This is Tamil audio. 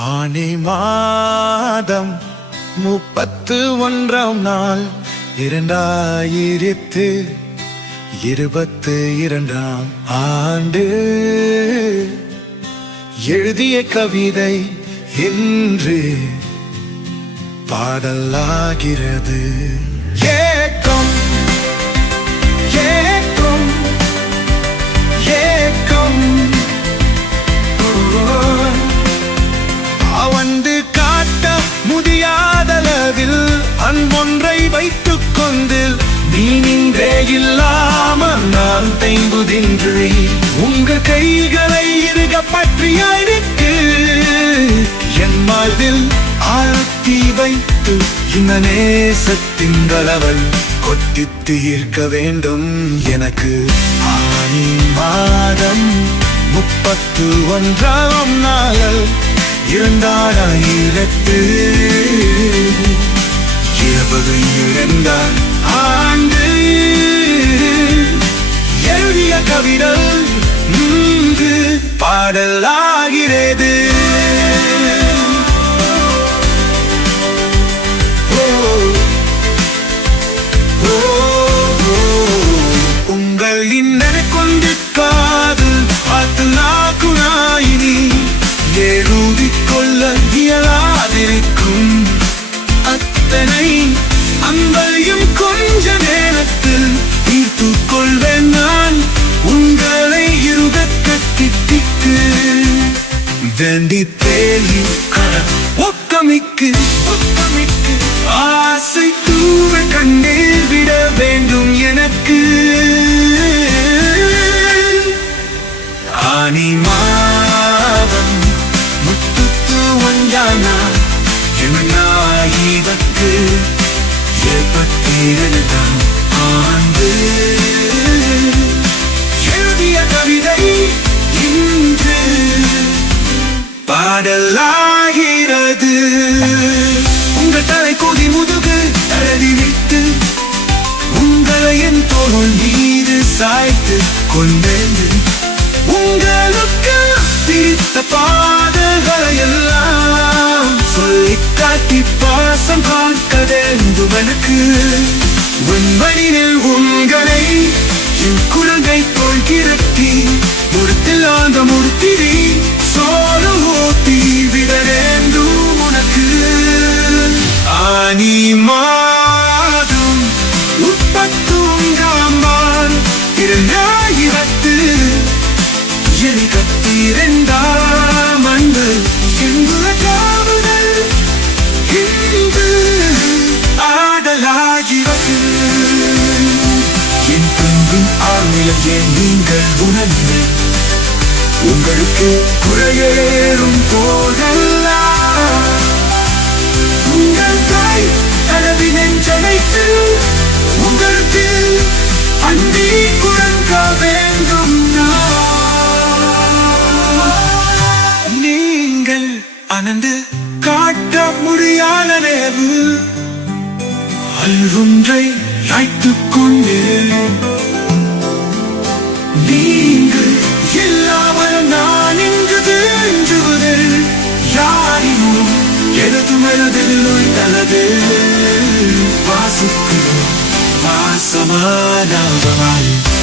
ஆனி மாதம் முப்பத்து ஒன்றாம் நாள் இரண்டாயிரத்து இருபத்து இரண்டாம் ஆண்டு. எழுதிய கவிதை இன்று பாடலாகிறது. ஏ தேயில்லாம நான் தேங்குதின்றி உங்க கைகளை இருக பற்றியாயிருக்கு. என் வாழ்வில் ஆழ்த்தி வைத்து இந்த நேசத்தின் கலவல் கொட்டி தீர்க்க வேண்டும் எனக்கு. ஆணி மாதம் முப்பத்து ஒன்றாம் நாள் இரண்டாயிரத்து இருபது இரண்டாயிரம் கொள்ள இயலாதிருக்கும். அத்தனை அன்பையும் கொஞ்ச நேரத்தில் தீர்த்து கொள்வேன் நான். உங்களை இருக கட்டிட்டு வேண்டி தேடி ஒக்கமிக்கு ஒக்கமிக்கு. ஆசை தூர கண்ணீர் விட வேண்டும். ஏற்பட்டிருந்தான் ஆண்டு எழுதிய கவிதை இன்று பாடலாகிறது. உங்கள் தலை கொதி முதுகு தளதி விட்டு உங்களை என் தோல் மீது சாய்த்து கொண்டேன். உங்களுக்கு பிடித்த பாடல்களை எல்லாம் சொல்லி காட்டி பாசம் காக்க வேண்டும் எனக்கு வெண்மணியில் உங்களை என் குழந்தை போல் கிரட்டி முடத்தில் ஆந்த முடுத்திரி சோறு ஊத்தி விட வேண்டும் உனக்கு. ஆனி மாதம் முப்பத்தொன்றாம் இரண்டாயிரத்து எலி தங்கும் நீங்கள் உணர்ந்து உங்களுக்கு குறையேறும் போதெல்லாம் உங்கள் தாய் தனது நெஞ்சனைத்து உங்களுக்கு அன்பி குரங்க வேண்டும் நீங்கள் அனந்து காட்ட முடியாத நேவு அல்வொன்றை summer down the.